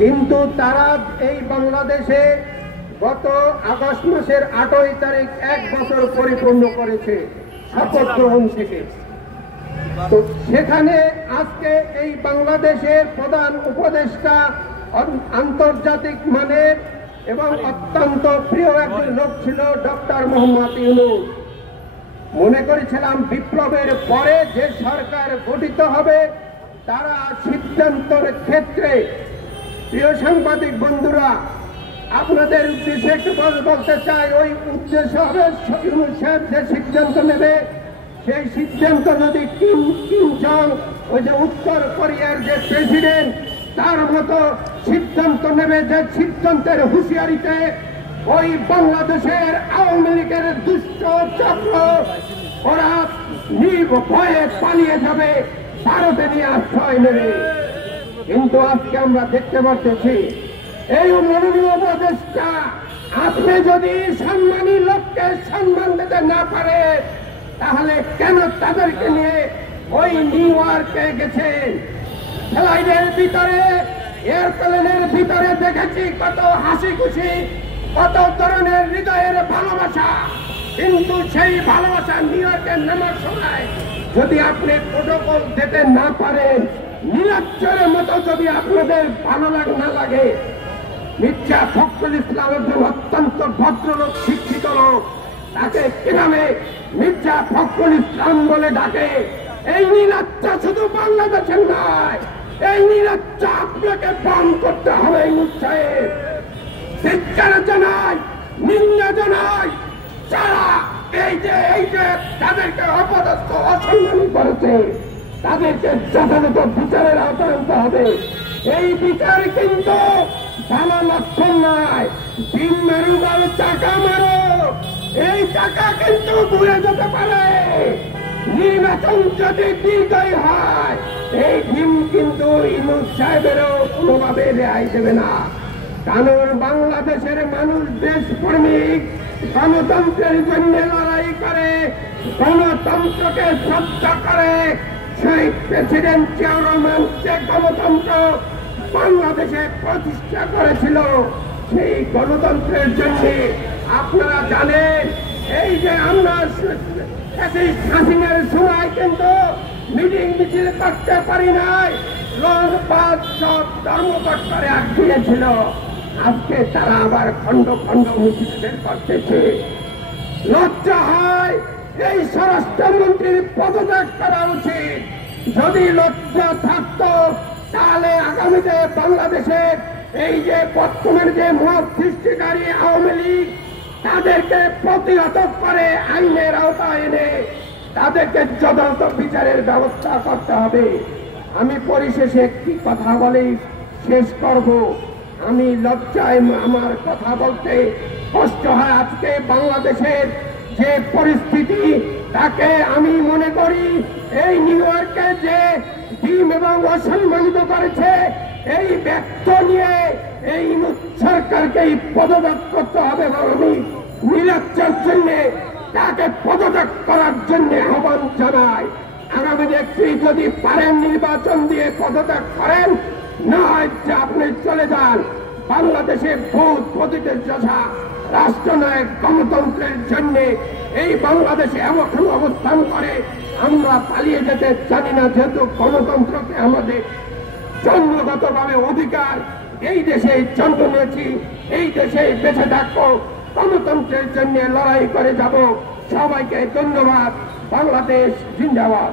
কিন্তু তারা এই বাংলাদেশে গত আগস্ট মাসের 8 তারিখ 1 বছর পরিপূর্ণ করেছে শপথ গ্রহণ থেকে। তো সেখানে আজকে এই বাংলাদেশের প্রধান উপদেষ্টা আন্তর্জাতিক মানের এবং অত্যন্ত প্রিয় একজন লোক ছিল ডক্টর মোহাম্মদ ইউনূস। মনে করেছিলাম বিপ্লবের পরে যে সরকার গঠিত হবে তারা সিদ্ধান্তের ক্ষেত্রে, প্রিয় সাংবাদিক বন্ধুরা, আপনাদের উদ্দেশ্যে একটু বলতে চাই, ওই উদ্দেশ্য হবে ইউনূস সাহেব যে সিদ্ধান্ত নেবে সেই সিদ্ধান্ত যদি কিম জং, ওই যে উত্তর কোরিয়ার যে প্রেসিডেন্ট, তার মতো সিদ্ধান্ত নেবে, যে সিদ্ধান্তের হুঁশিয়ারিতে ওই বাংলাদেশের আওয়ামী লীগের দুষ্ট চক্র ওরা নির্ভয়ে পালিয়ে যাবে, ভারতে নিয়ে আশ্রয় নেবে। কিন্তু আজকে আমরা দেখতে পাচ্ছি এই মাননীয় উপদেষ্টা, আপনি যদি সম্মানী লোককে সম্মান দিতে না পারে তাহলে কেন তাদেরকে নিয়ে ওই নিউ ইয়র্কে গেছেন? ফ্লাইটের ভিতরে, এয়ারপ্লেনের ভিতরে দেখেছি কত হাসি খুশি, কত ধরনের হৃদয়ের ভালোবাসা, কিন্তু সেই ভালোবাসা নিউ ইয়র্কের নামার সময় যদি আপনি প্রোটোকল দিতে না পারেন, নিরক্ষরের মতো যদি আপনাদের ভালো না লাগে, মির্জা ফখরুল ইসলাম একজন অত্যন্ত ভদ্রলোক, শিক্ষিত লোক, তাকে কিভাবে মির্জা ফখরুল ইসলাম বলে ডাকে? এই নিরাচ্ছা শুধু বাংলাদেশের নয়, এই নিরাচ্ছা আপনাকে বন্ধ করতে হবে। ইউনূস সাহেব, ধিক্কার জানাই, নিন্দা জানাই, যারা এই যে তাদেরকে অপদস্থ অসম্মানী করেছে তাদেরকে যথাযথ বিচারের আওতায় আনতে হবে। এই বিচার কিন্তু ভালো লক্ষণ নয়। ডিম মারু বলে চাকা মারো, এই চাকা কিন্তু ঘুরে যেতে পারে। নির্বাচন যদি দীর্ঘই হয়, এই ডিম কিন্তু ইউনূস সাহেবেরও কোনোভাবে রেহাই দেবে না। কারণ বাংলাদেশের মানুষ দেশপ্রেমিক, গণতন্ত্রের জন্য লড়াই করে, গণতন্ত্রকে শ্রদ্ধা করে। সেই প্রেসিডেন্ট জিয়াউর রহমান যে গণতন্ত্র বাংলাদেশে প্রতিষ্ঠা করেছিল, সেই গণতন্ত্রের জন্য আপনারা জানেন, এই যে আমরা হাসিনার সময় কিন্তু মিটিং মিছিল করতে পারি নাই, লঞ্চবাদ সব ধর্মঘটে আটকিয়েছিল। আজকে তারা আবার খন্ড খন্ড মিছিল বের করতেছে। লজ্জা হয়, এই স্বরাষ্ট্রমন্ত্রীর পদত্যাগ করা উচিত। যদি লজ্জা থাকতো তাহলে আগামীতে বাংলাদেশের এই যে বর্তমান যে মত সৃষ্টিকারী আওয়ামী লীগ, তাদেরকে প্রতিহত করে আইনের আওতায় এনে তাদেরকে যথাযথ বিচারের ব্যবস্থা করতে হবে। আমি পরিশেষে একটি কথা বলেই শেষ করব। আমি লজ্জায় আমার কথা বলতে কষ্ট হয়। আজকে বাংলাদেশের যে পরিস্থিতি, তাকে আমি মনে করি এই নিউ ইয়র্কে যে ডিম এবং অসম্মানিত করেছে, এই ব্যক্ত নিয়ে এই সরকারকে পদত্যাগ করতে হবে এবং আমি নিরাচ্ছার জন্য তাকে পদত্যাগ করার জন্য আহ্বান জানাই। আগামী দেখছি যদি পারেন নির্বাচন দিয়ে পদত্যাগ করেন, না হয় যে আপনি চলে যান। বাংলাদেশে ভোট প্রতিদের যথা রাষ্ট্রনায়ক গণতন্ত্রের জন্য এই বাংলাদেশে এমন অবস্থান করে আমরা পালিয়ে যেতে জানি না, যেহেতু গণতন্ত্রকে আমাদের জন্মগতভাবে অধিকার। এই দেশে জন্ম নিয়েছি, এই দেশে বেঁচে থাকবো, গণতন্ত্রের জন্য লড়াই করে যাব। সবাইকে ধন্যবাদ। বাংলাদেশ জিন্দাবাদ।